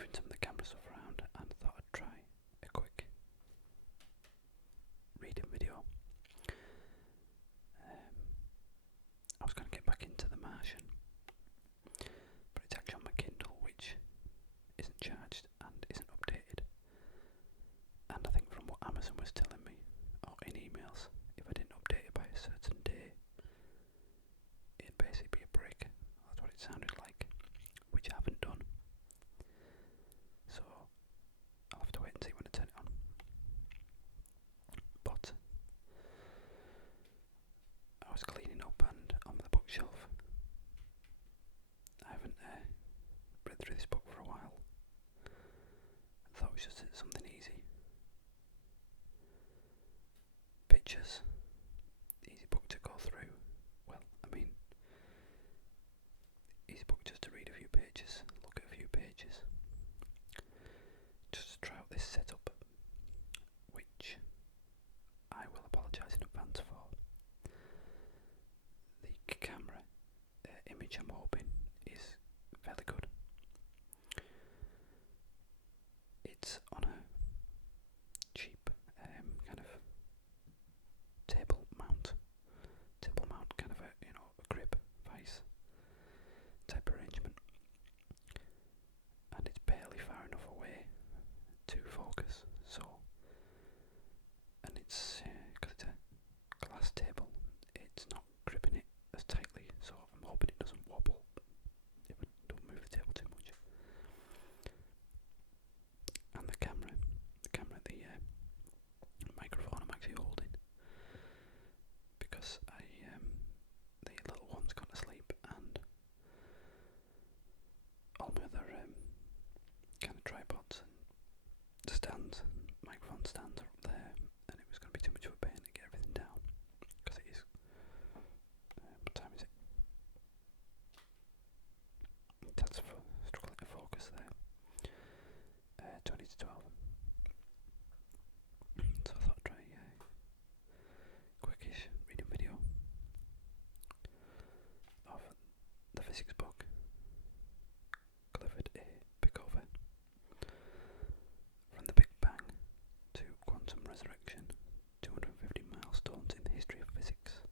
moving some of the camera stuff around and thought I'd try a quick reading video. I was going to get back into The Martian, but it's actually on my Kindle, which isn't charged and isn't updated. And I think from what Amazon was telling me, or in emails, if I didn't update it by a certain day, it'd basically be a break. That's what it sounded like, which I haven't done. So I'll have to wait and see when I turn it on. But I was cleaning up and on the bookshelf. I haven't read through this book for a while. I thought it was just something easy. Pictures. Easy book to go through. Well, I mean, easy book just to read a few pages, look at a few pages. Just to try out this setup, which I will apologise in advance for. The camera image I'm hoping is fairly good. It's on a cheap kind of table mount kind of a grip vice type arrangement, and it's barely far enough away to focus. So, and it's because it's a glass table, it's not gripping it as tightly. So I'm hoping it doesn't wobble if I don't move the table too much. And the microphone I'm actually holding, because the little one's gone to sleep, and all my other kind of tripods and stands, microphone stands are up there, and it was going to be too much of a pain to get everything down, because it is, what time is it? That's struggling to focus there. 20 to 12. So I thought I'd try a quickish reading video of the physics book, Clifford A. Pickover, From the Big Bang to Quantum Resurrection, 250 Milestones in the History of Physics.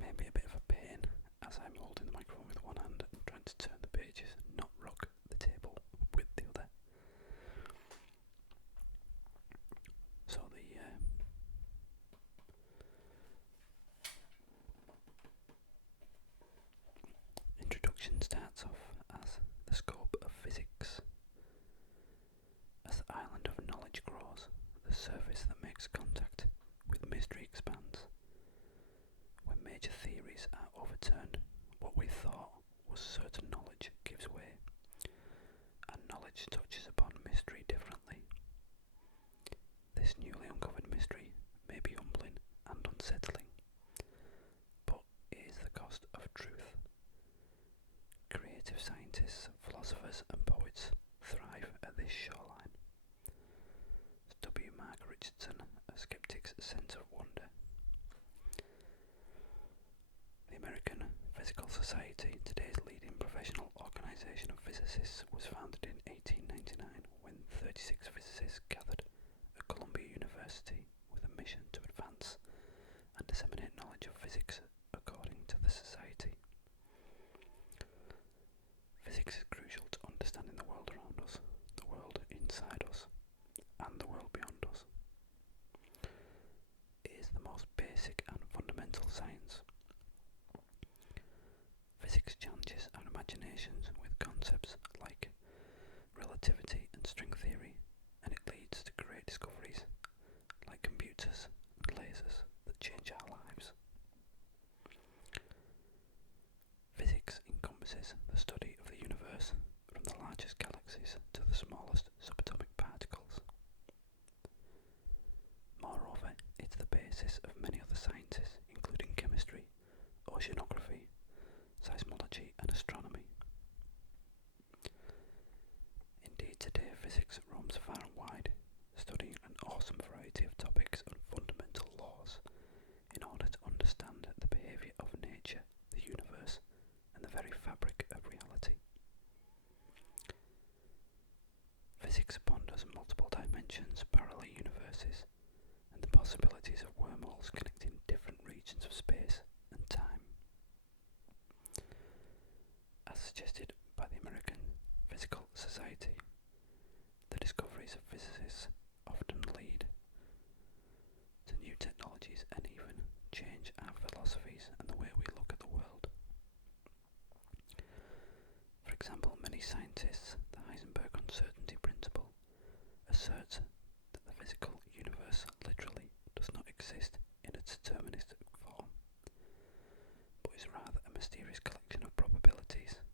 Maybe a bit of a pain as I'm holding the microphone with one hand and trying to turn the pages and not rock the table with the other. So the introduction starts off as the scope of physics. As the island of knowledge grows, the surface that makes contact with mystery expands. When major theories are overturned, what we thought was certain knowledge gives way, and knowledge touches upon mystery differently. This newly uncovered mystery may be humbling and unsettling, but it is the cost of truth. Creative scientists, philosophers and poets thrive at this shoreline. W. Mark Richardson, A Skeptic's Sense of Wonder. The American Physical Society, today's leading professional organisation of physicists, was founded in 1899. Physics roams far and wide, studying an awesome variety of topics and fundamental laws in order to understand the behaviour of nature, the universe, and the very fabric of reality. Physics ponders multiple dimensions, parallel universes, and the possibilities of wormholes connecting different regions of space and time. As suggested by the American Physical Society, the discoveries of physicists often lead to new technologies and even change our philosophies and the way we look at the world. For example, many scientists, the Heisenberg uncertainty principle, asserts that the physical universe literally does not exist in its deterministic form, but is rather a mysterious collection of probabilities.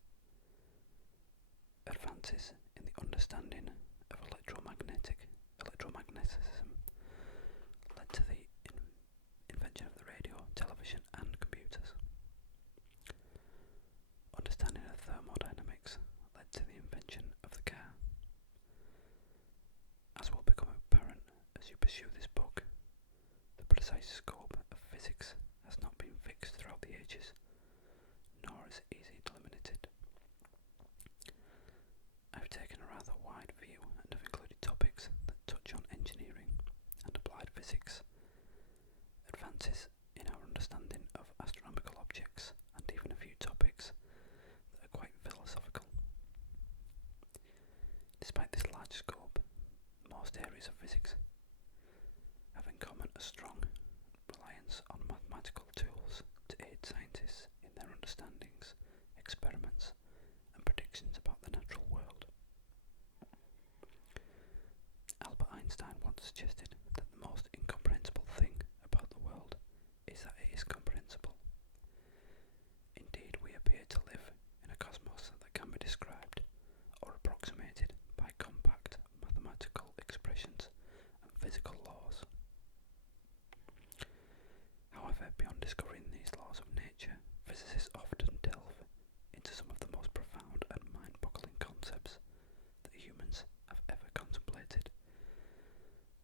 Advances in the understanding of electromagnetism led to the invention of the radio, television, and computers. Understanding of thermodynamics led to the invention of the car. As will become apparent as you pursue this book, the precise scope of physics has not been fixed throughout the ages, nor is it easily delimited. I've taken a rather wide view and have included topics that touch on engineering and applied physics, advances in our understanding of astronomical objects, and even a few topics that are quite philosophical. Despite this large scope, most areas of physics have in common a strong reliance on mathematical tools to aid scientists in their understandings, experiments, and predictions about the natural world. Albert Einstein once suggested that the most incomprehensible thing about the world is that it is comprehensible. Indeed, we appear to live in a cosmos that can be described or approximated by compact mathematical expressions and physical laws. However, beyond discovering these laws of nature, physicists often delve into some of the most profound and mind-boggling concepts that humans have ever contemplated.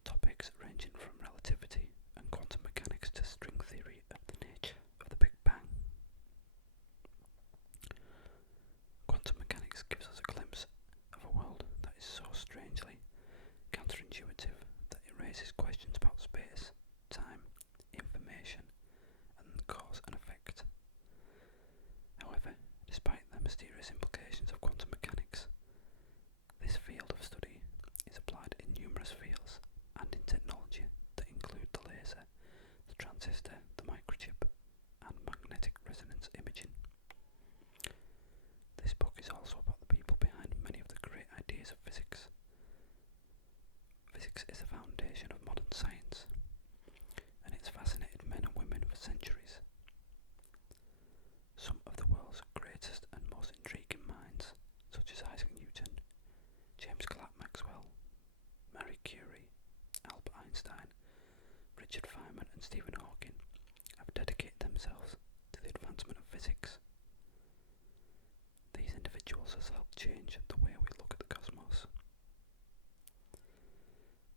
Topics ranging from relativity and quantum mechanics to string theory of the nature of the Big Bang. Quantum mechanics gives us a glimpse of a world that is so strangely counterintuitive that it raises questions about space, time, information, and cause and effect. However, despite the mysterious implications of quantum mechanics, this field of study is applied in numerous fields and in technology that include the laser, the transistor, the microchip, and magnetic resonance imaging. This book is also about the people behind many of the great ideas of physics. Physics is the foundation of modern science, and it's fascinated men and women for centuries. Some of the world's greatest and most intriguing minds, such as Isaac Newton, James Clerk Maxwell, Marie Curie, Albert Einstein, Richard Feynman, and Stephen Hawking, have dedicated themselves to the advancement of physics. These individuals have helped change the way we look at the cosmos.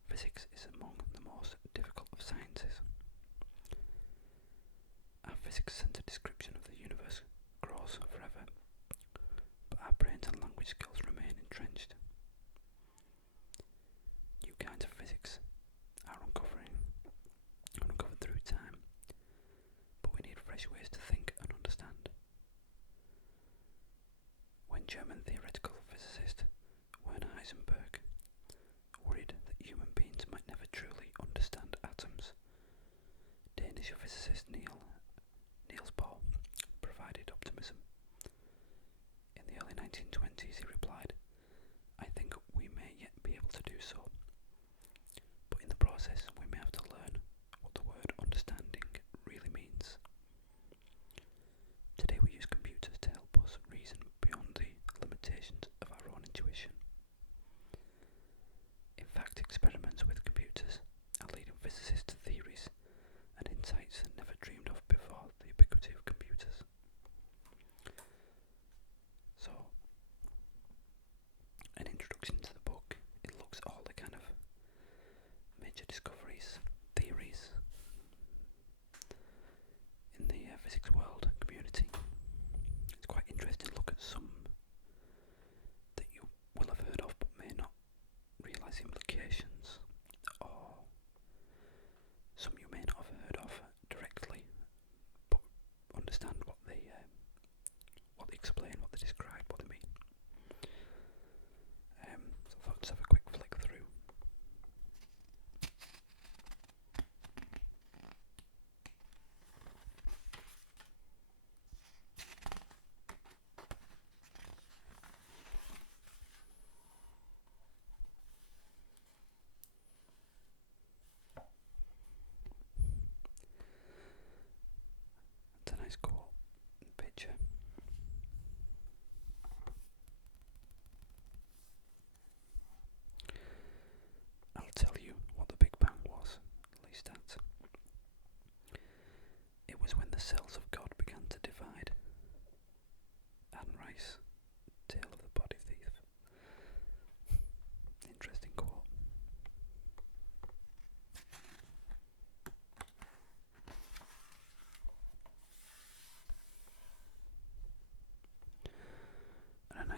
Physics is among the most difficult of sciences. Our physics-centered description of the universe grows forever, but our brains and language skills remain entrenched. New kinds of physics are uncovered through time, but we need fresh ways to think and understand. When German theoretical physicist Werner Heisenberg worried that human beings might never truly understand atoms, Danish physicist Niels Bohr provided optimism. In the early 1920s he replied, "I think we may yet be able to do so, but in the process we may have to learn what the word understanding really means." Today we use computers to help us reason beyond the limitations of our own intuition. In fact, experiments with computers are leading physicists to theories and insights never dreamed of before the ubiquity of computers. So, an introduction to the book is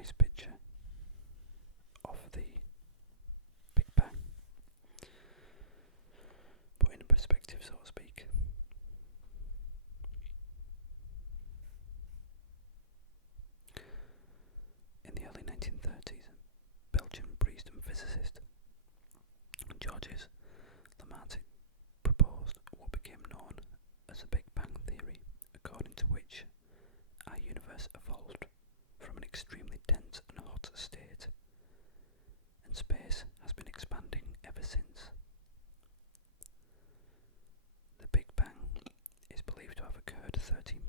nice picture of the Big Bang, put in perspective, so to speak. In the early 1930s, Belgian priest and physicist Georges Lemaître proposed what became known as the Big Bang theory, according to which our universe evolved from an extremely dense and hot state, and space has been expanding ever since. The Big Bang is believed to have occurred 13.7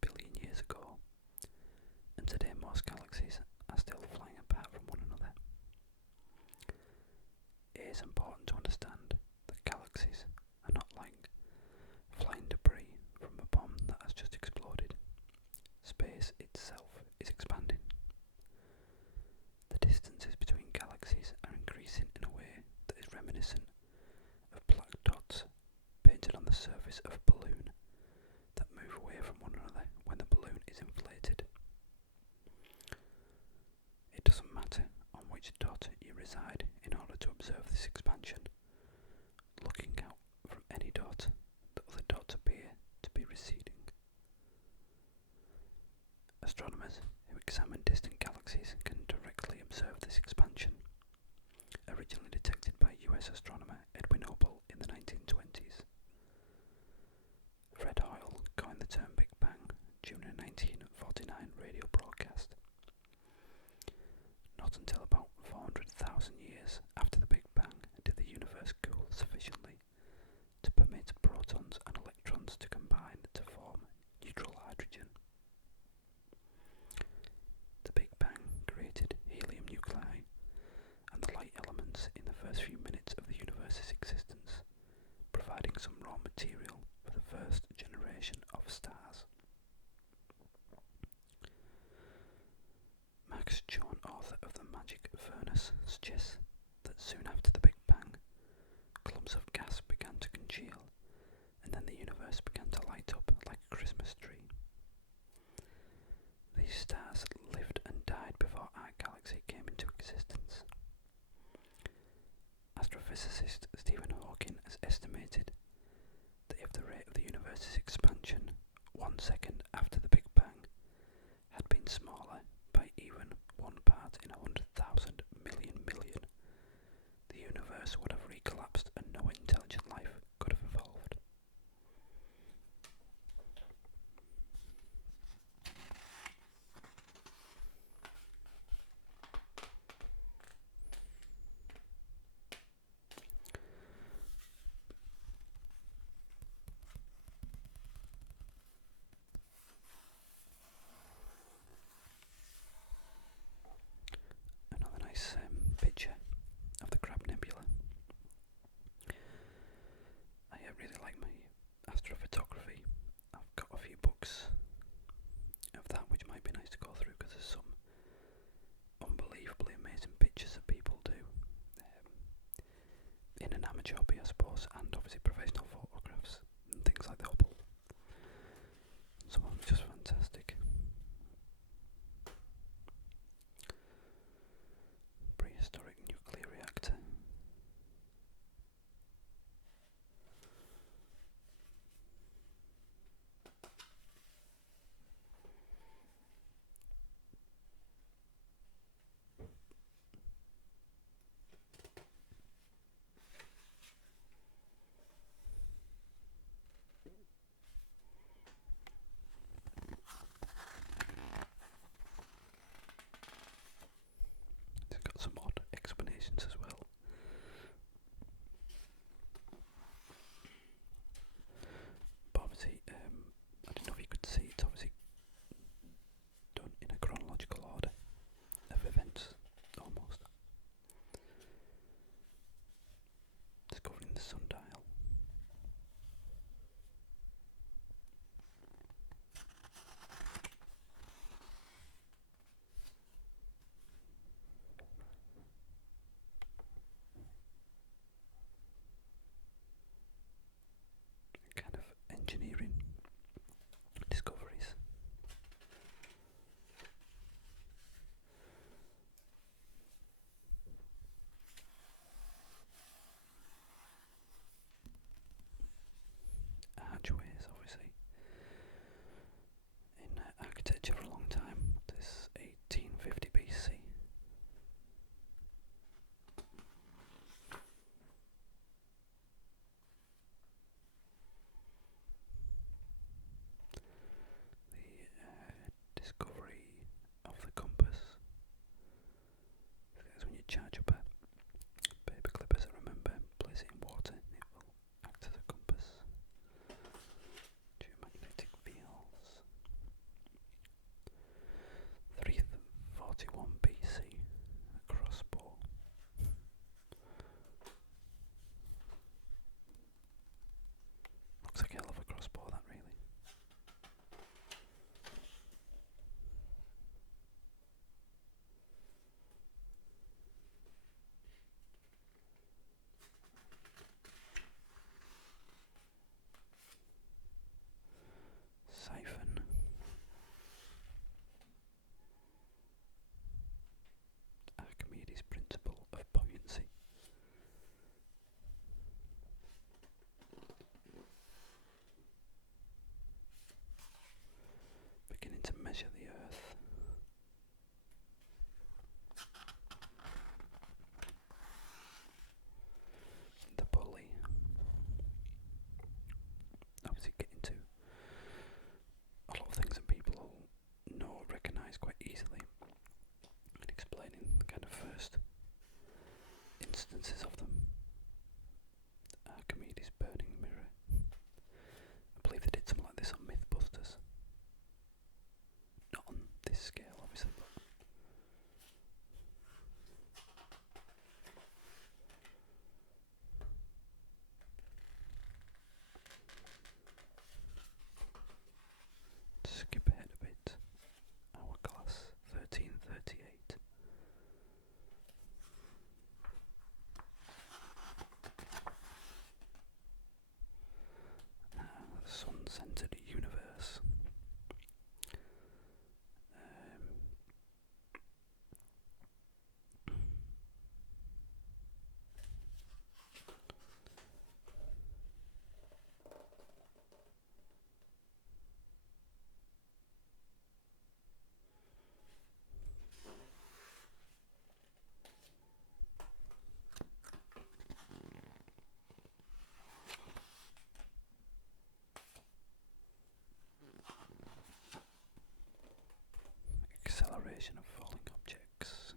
billion years ago, and today most galaxies are still flying apart from one another. It is important to understand that galaxies are not like flying debris from a bomb that has just exploded. Space itself is expanding. The distances between galaxies are increasing in a way that is reminiscent of black dots painted on the surface of a balloon that move away from one another when the balloon is inflated. It doesn't matter on which dot you reside in order to observe this expansion. Looking out from any dot, the other dots appear to be receding. Astronomers who examine distant galaxies can directly observe this expansion, originally detected by US astronomer Edwin Hubble in the 1920s. Fred Hoyle coined the term Big Bang during a 1949 radio broadcast. Not until about 400,000 years after the Big Bang did the universe cool sufficiently to permit protons and electrons to combine to form neutral hydrogen. The Big Bang created helium nuclei and the light elements in the first few minutes of the universe's existence, providing some raw material for the first generation of stars. Max John, author of The Magic Furnace, suggests that soon after the Big Bang, clumps of gas began to congeal, and then the universe began to light up like a Christmas tree. These stars lived and died before our galaxy came into existence. Astrophysicist Stephen Hawking has estimated that if the rate of the universe's expansion 1 second after the Big Bang had been smaller by even 1 part in 100,000 million, the universe would have recollapsed and no intelligent life could have evolved. Another nice picture of the Crab Nebula. I really like my astrophotography. I've got a few books of that which might be nice to go through because there's some unbelievably amazing pictures that people do in an amateur hobby, I suppose, and obviously professional photographs and things like the Hubble. Some of them are just fantastic. Prehistoric nuclear reactor. It's got some odd explanations as well. But obviously, I don't know if you could see, it's obviously done in a chronological order of events, almost. Discovering the sundial. Kind of engineering discoveries. hatchways, obviously. In architecture for a long time, this 1850 BC. The discovery of the compass. Because when you charge up a paper clip, as I remember, place it in water, it will act as a compass. Geomagnetic fields. 341 BC, a crossbow. Looks like a hell of a crossbow, that really. Siphon. Archimedes' principle of buoyancy. Beginning to measure the earth. The pulley. Obviously get into a lot of things that people know, recognise quite easily, and explaining the kind of first instances of them. Archimedes' burning mirror. I believe they did something like this on Mythbusters. Not on this scale, obviously, but skip ahead a bit. Hourglass, 1338. Sun-centered universe. Acceleration of falling objects.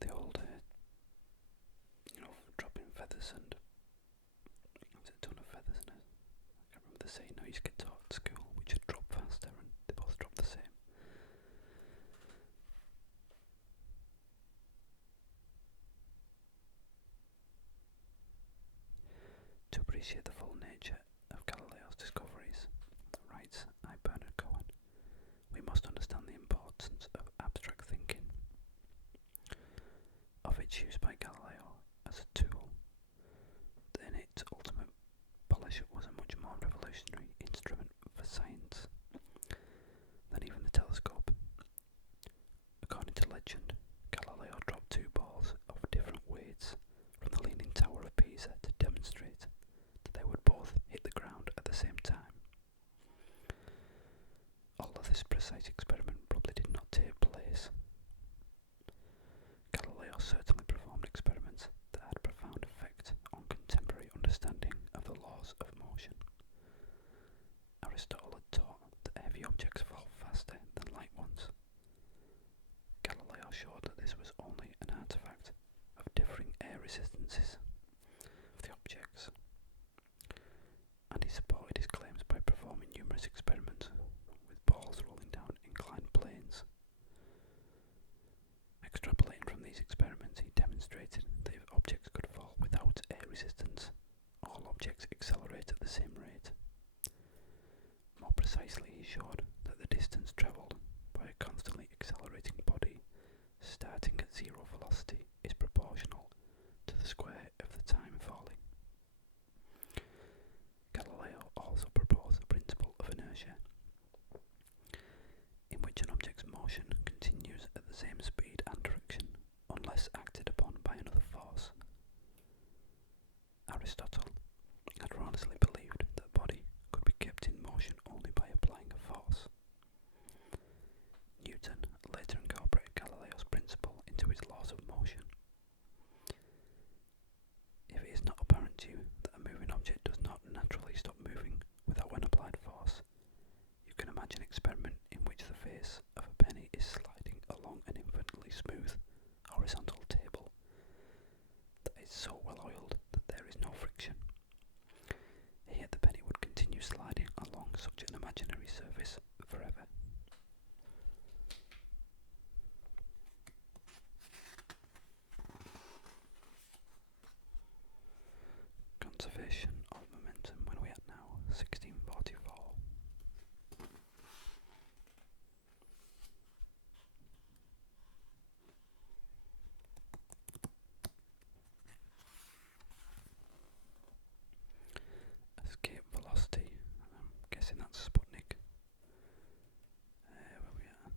The old, dropping feathers and is it a ton of feathers in it? I can't remember the saying I used to get taught at school, which would drop faster and they both drop the same. To appreciate the full nature of Galileo's discoveries, writes I. Bernard Cohen, we must understand the importance of abstract thinking, of its use by Galileo as a tool. Then its ultimate polish was a much more revolutionary instrument for science than even the telescope. According to legend, Galileo dropped two balls of different weights from the Leaning Tower of Pisa to demonstrate that they would both hit the ground at the same time. Although this precise experiment probably did not take place, Galileo certainly performed experiments that had a profound effect on contemporary understanding of the laws of motion. Aristotle had taught that heavy objects fall faster than light ones. Galileo showed that this was only an artifact of differing air resistances of the objects, and he supported his claims by performing numerous experiments with balls rolling down inclined planes. Extrapolating from these experiments, he demonstrated that if objects could fall without air resistance, all objects accelerate at the same rate. More precisely, he showed that the distance travelled by a constantly accelerating body starting at zero velocity is proportional to the square of the time falling. Galileo also proposed the principle of inertia, in which an object's motion continues at the same speed and direction unless acted upon by another force. Aristotle had honestly believed that the body could be kept in motion only by applying a force. Newton later incorporated Galileo's principle into his laws of motion. If it is not apparent to you that a moving object does not naturally stop moving without an applied force, you can imagine an experiment in which the face of a penny is sliding along an infinitely smooth horizontal table that is so well oiled that there is no friction. Here the penny would continue sliding along such an imaginary surface forever. Conservation of momentum. When are we at now? 1644. Escape velocity. I'm guessing that's Sputnik. Where are we at?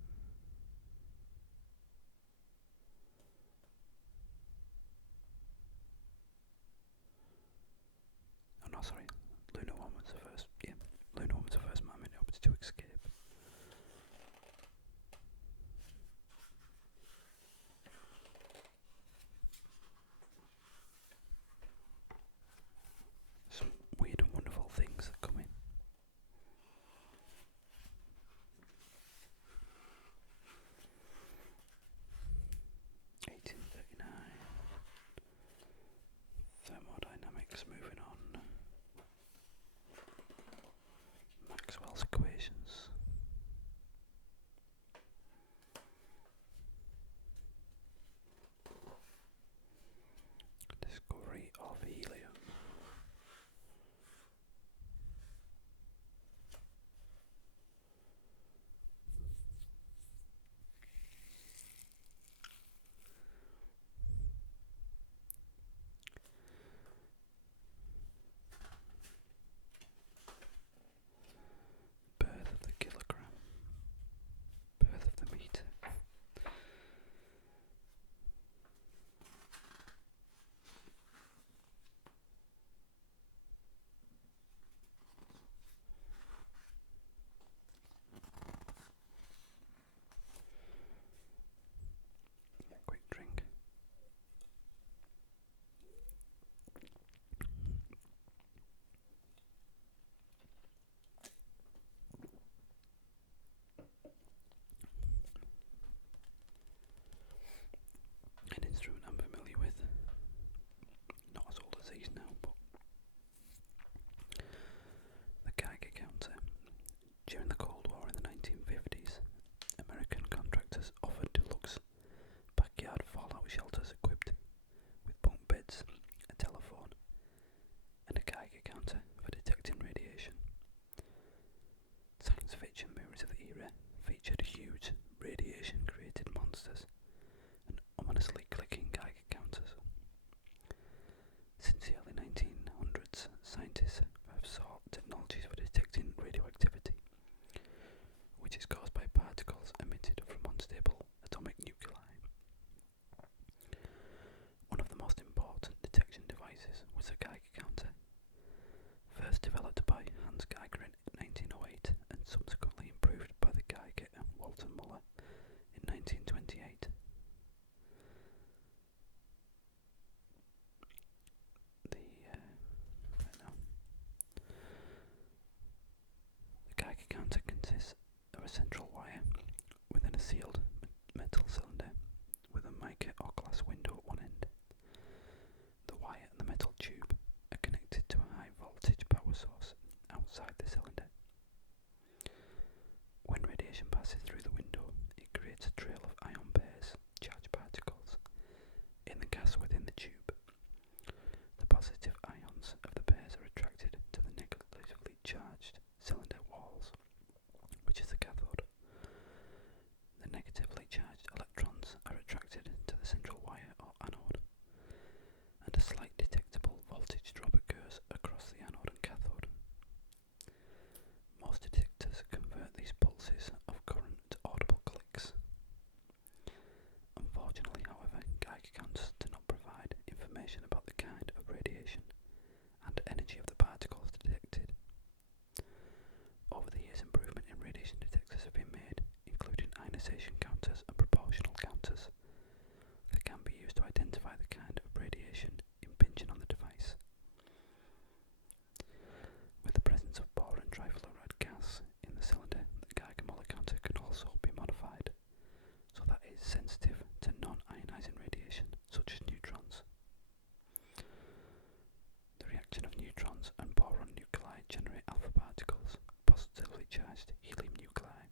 Oh no, sorry. Luna 1 was the first. Yeah, Luna 1 was the first man in orbit to escape. Some weird and wonderful things that come in. 1839. Thermodynamics, moving on. Maxwell's equations. Discovery of helium. Birth of the kilogram. Birth of the meter. Quick drink. An instrument I'm familiar with. Not as old as these now, but the Geiger counter. During the Cold War in the 1950s, American contractors offered deluxe backyard fallout shelters equipped with bunk beds, a telephone, and a Geiger counter for detecting radiation. Science fiction movies of the era featured huge radiation-created monsters and ominously clicking Geiger counters. Since the early 1900s, scientists have sought technologies for detecting radioactivity, which is caused by particles emitted from unstable atomic nuclei. One of the most important detection devices was the Geiger counter, first developed by Hans Geiger in 1908 and subsequently improved by the Geiger and Walter Muller in 1928. The Geiger counter consists of a central wire within a sealed metal cylinder with a mica or glass window at one end. The wire and the metal tube are connected to a high voltage power source outside the cylinder. When radiation passes through the window, it creates a trail of ion pairs, charged particles, in the gas within the tube. The positive ions of the pairs are attracted to the negatively charged cylinder walls, which is the cathode. The negative polarization counters and proportional counters that can be used to identify the kind of radiation impinging on the device. With the presence of boron trifluoride gas in the cylinder, the Geiger-Müller counter can also be modified so that it is sensitive to non-ionizing radiation such as neutrons. The reaction of neutrons and boron nuclei generate alpha particles, positively charged helium nuclei,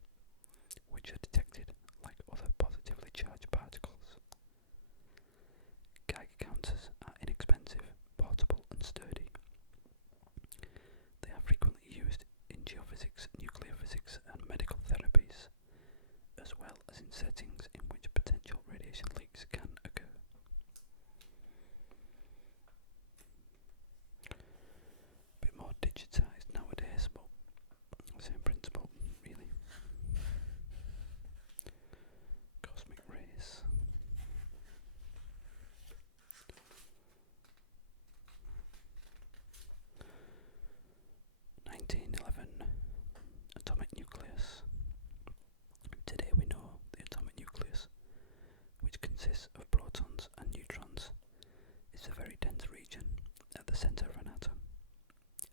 which are detected like other positively charged particles. Geiger counters are inexpensive, portable and sturdy. They are frequently used in geophysics, nuclear physics and medical therapies, as well as in settings in which potential radiation leaks can occur. A bit more digitised nowadays, but same principle, really. Cosmic rays. 1911. Atomic nucleus. Today we know the atomic nucleus, which consists of protons and neutrons, is a very dense region at the centre of an atom.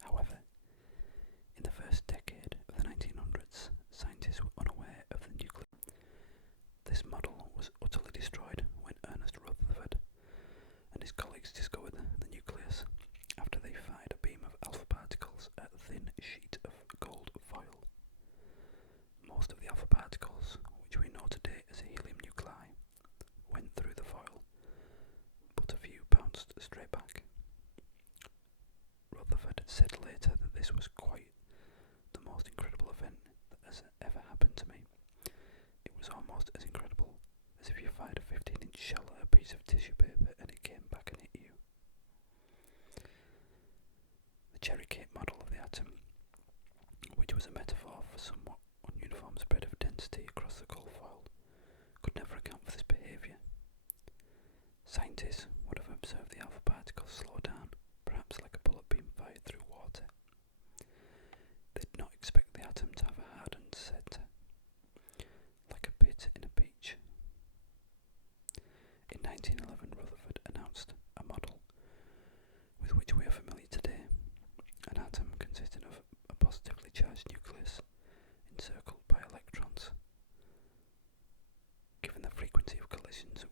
However, in the first decade of the 1900s, scientists were unaware of the nucleus. This model was utterly destroyed when Ernest Rutherford and his colleagues discovered the nucleus after they fired a beam of alpha particles at a thin sheet of gold foil. Most of the alpha particles, which we know today as helium nuclei, went through the foil, but a few bounced straight back. Rutherford said later that this was quite the most incredible event that has ever happened to me. It was almost as incredible as if you fired a 15-inch shell at a piece of tissue paper and it came back and hit you. The cherry cake model of the atom, which was a metaphor for somewhat ununiform spread of density across the gold foil, could never account for this behaviour. Scientists would have observed the alpha particles slow down, perhaps like a bullet being fired through water. They did not expect the atom to have a hardened centre, like a pit in a beach. In 1911, Rutherford announced a model with which we are familiar today, an atom consisting of a positively charged nucleus encircled by electrons. Given the frequency of collisions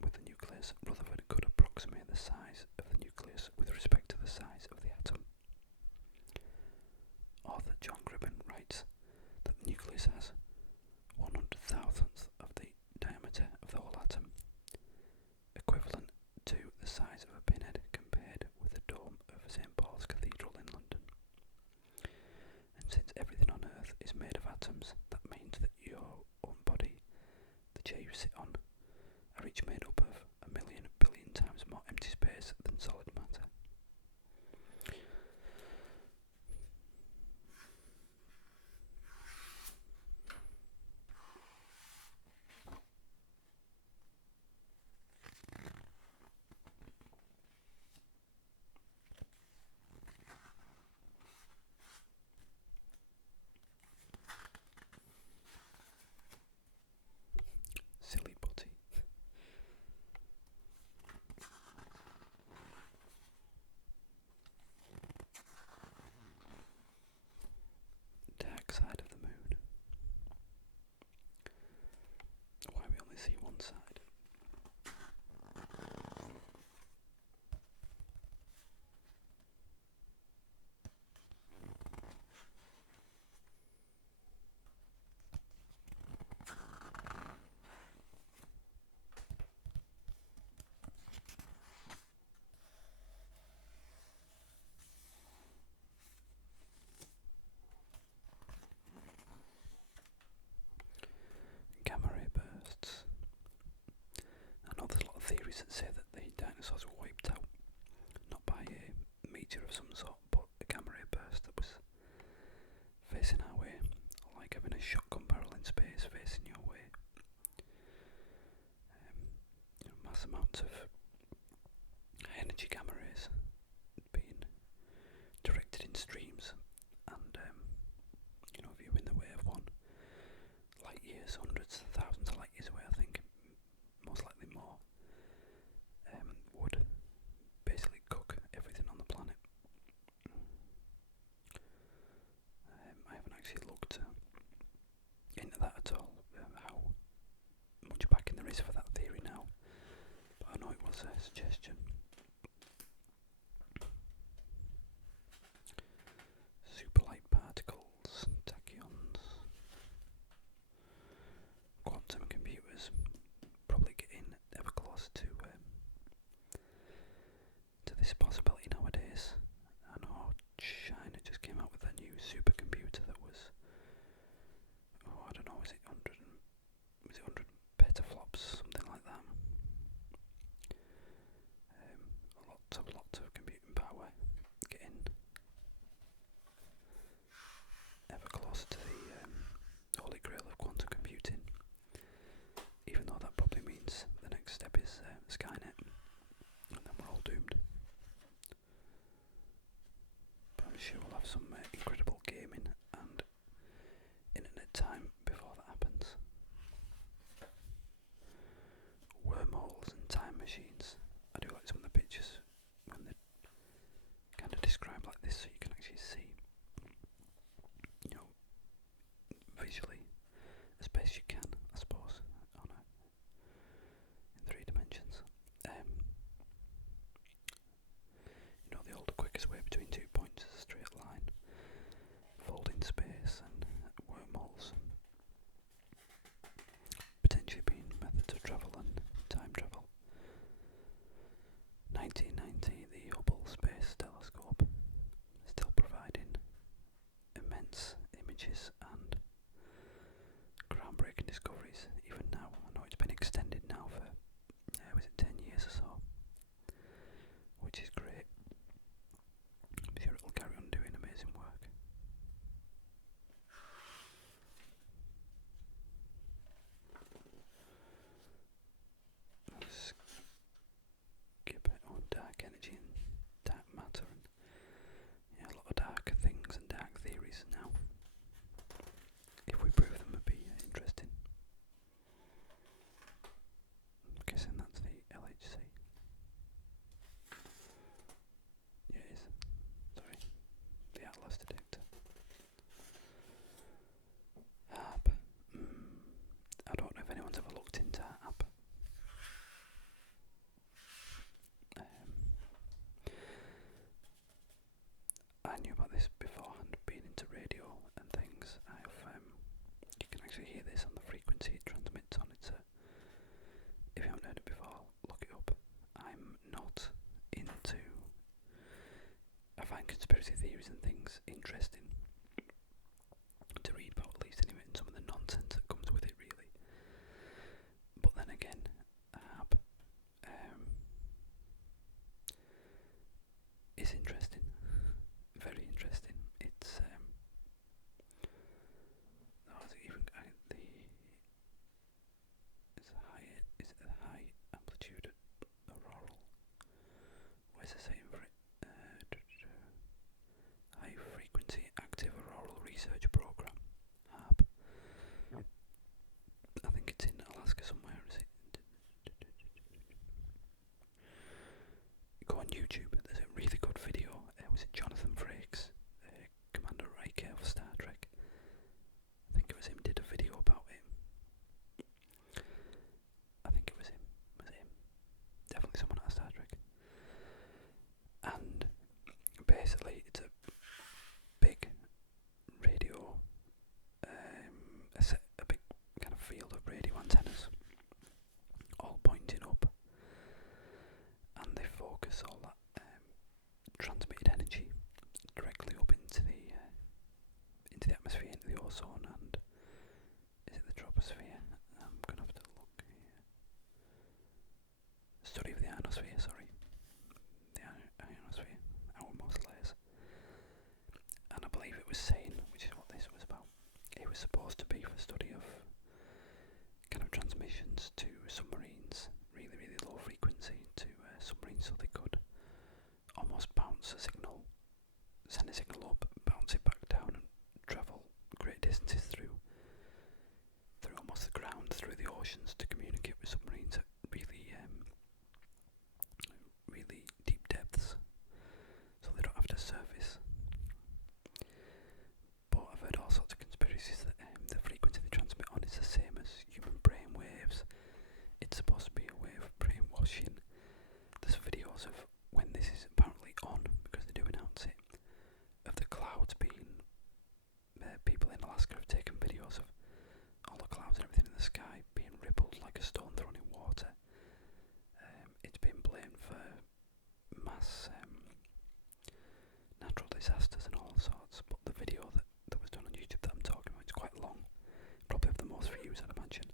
with the nucleus, Rutherford could approximate the size of the nucleus with respect to the size of the atom. Author John Gribben writes that the nucleus has 100,000th of the diameter of the whole atom, equivalent to the size of a pinhead compared with the dome of St. Paul's Cathedral in London. And since everything on Earth is made of atoms, that means that your own body, the chair you sit on, are each made up of 1,000,000 billion times more empty space than solid matter. Silly butty. Dark side of the moon. Why we only see one side. Gamma ray bursts. I know there's a lot of theories that say that the dinosaurs were wiped out, not by a meteor of some sort, but a gamma ray burst that was facing our way, like having a shotgun barrel in space facing your way. Mass amounts of energy gamma rays being directed in streams, and if you're in the way of one, light years, hundreds of suggestion. Superlight particles, tachyons, quantum computers, probably getting ever closer to this possibility nowadays. I know China just came out with a new supercomputer that was, I don't know, was it 100 petaflops, something like that. Lots of computing power, getting ever closer to the holy grail of quantum computing. Even though that probably means the next step is Skynet, and then we're all doomed. But I'm sure we'll have some incredible gaming and internet time before that happens. Wormholes and time machines. I do like some of the pictures when they're kind of described like this, so you can actually see, visually as best you can, I suppose, in 3 dimensions. The older quickest way between 2 points is a straight line, folding space, and wormholes potentially being methods of travel and time travel. 1990, the Hubble Space Telescope still providing immense images and groundbreaking discoveries even now. I know it's been extended now for, was it 10 years or so, which is great. I'm sure it'll carry on doing amazing work. Let's skip it on dark energy and dark matter, and a lot of dark things and dark theories now. If we prove them, would be interesting. I'm guessing that's the LHC. Yeah, it is. Sorry. The Atlas detector. HARP. I don't know if anyone's ever looked into HARP. I knew about this beforehand, being into radio and things. You can actually hear this on the frequency it transmits on. If you haven't heard it before, look it up. I'm not into. I find conspiracy theories and things interesting to read about, at least anyway, and some of the nonsense that comes with it, really. But then again, HARP is interesting, very interesting. It's high amplitude auroral. Where's the saying for it? High frequency active auroral research program, HARP. I think it's in Alaska somewhere. Is it? Go on YouTube. There's a really good video. Was it Jonathan Frakes, Commander Riker of Star Trek? I think it was him. Did a video about it. I think it was him. Was it him? Definitely someone out of Star Trek. And basically, it's a big radio, a big kind of field of radio antennas, all pointing up, and they focus all that transmitted energy directly up into the atmosphere, into the ozone, and is it the troposphere? I'm gonna have to look here. Study of the ionosphere, sorry. The ionosphere, outermost layers. And I believe it was saying, which is what this was about, it was supposed to be for study of kind of transmissions to submarines, really, really low frequency to submarines, so they could almost bounce a signal, send a signal up, bounce it back down, and travel great distances through almost the ground, through the oceans, to communicate with submarines at really, really deep depths, so they don't have to surface. But I've heard all sorts of conspiracies that the frequency they transmit on is the same as human brain waves. It's supposed to be a way of brainwashing gas, natural disasters and all sorts. But the video that was done on YouTube that I'm talking about is quite long. Probably have the most views, I'd imagine.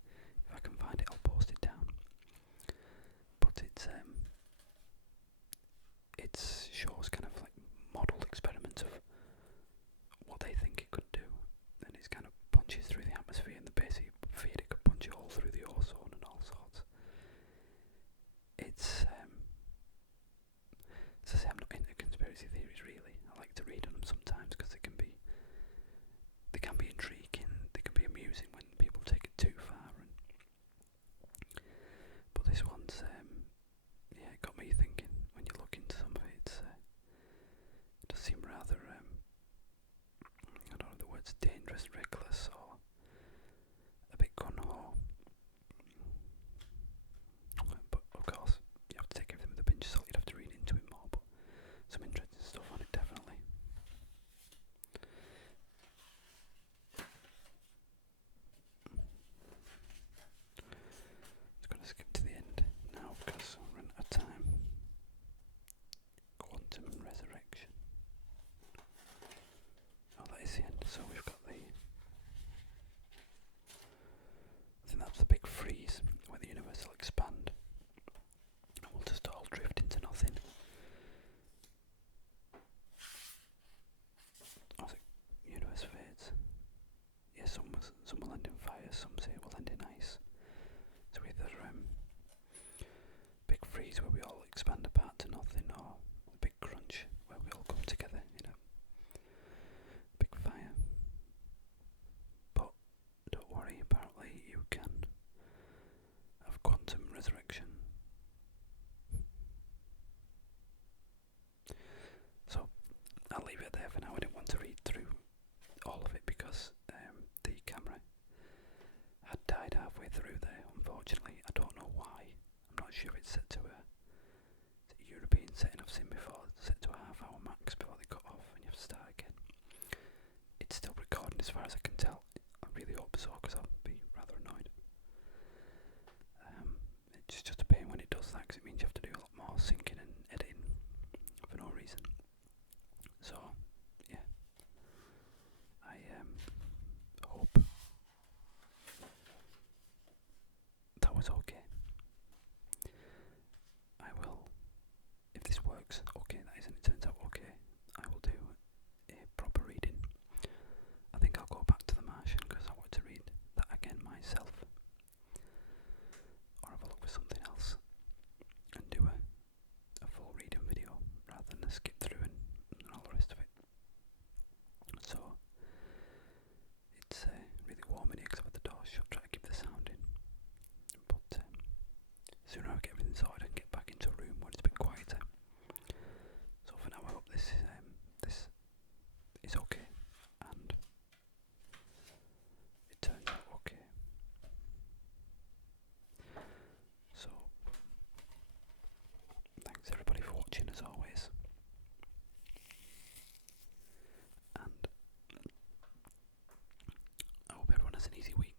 If I can find it, I'll post it down. But it shows kind of like modelled experiments of what they think it could do, and it kind of punches through the atmosphere, and the basic feared it could punch a hole through the ozone and all sorts. It's as I say, I'm not into conspiracy theories really. I like to read on them sometimes because they can be intriguing, they can be amusing when people take it too far. But this one's it got me thinking. When you look into some of it, it does seem rather I don't know the words dangerous, reckless, or a bit gun-ho. But of course, you have to take everything with a pinch of salt. You'd have to read into it more, but some interesting stuff on it, definitely. Just going to skip to the end now because we're running out of time. Quantum resurrection. Oh, that is the end. So we've got I think that's the big freeze where the universe will expand and we'll just all drift into nothing. Oh, the universe fades. Yeah, some will end in fire, some say it will end in ice. So either big freeze where we all expand apart to nothing, or a big crunch where we all come together in a big fire. But don't worry, apparently you can have quantum resurrection. So I'll leave it there for now. I didn't want to read through all of it because the camera had died halfway through there, unfortunately. I don't know why. I'm not sure it's set to a European setting I've seen before, set to a half-hour max before they cut off and you have to start again. It's still recording as far as I can tell. I really hope so because I'll be rather annoyed. It's just a pain when it does that because it means you have to do a lot more syncing and editing for no reason. So, yeah. I hope that was okay. I will, if this works, okay, that is, and it turns out okay, I will do a proper reading. I think I'll go back to The Martian because I want to read that again myself. Or have a look for something else and do a full reading video rather than a skip through and all the rest of it. So, it's really warm in here because I've had the door shut, try to keep the sound in. But sooner I get everything sorted and get back into a room where it's a bit quieter. So for now I hope this is okay and it turns out okay. So thanks everybody for watching as always. And I hope everyone has an easy week.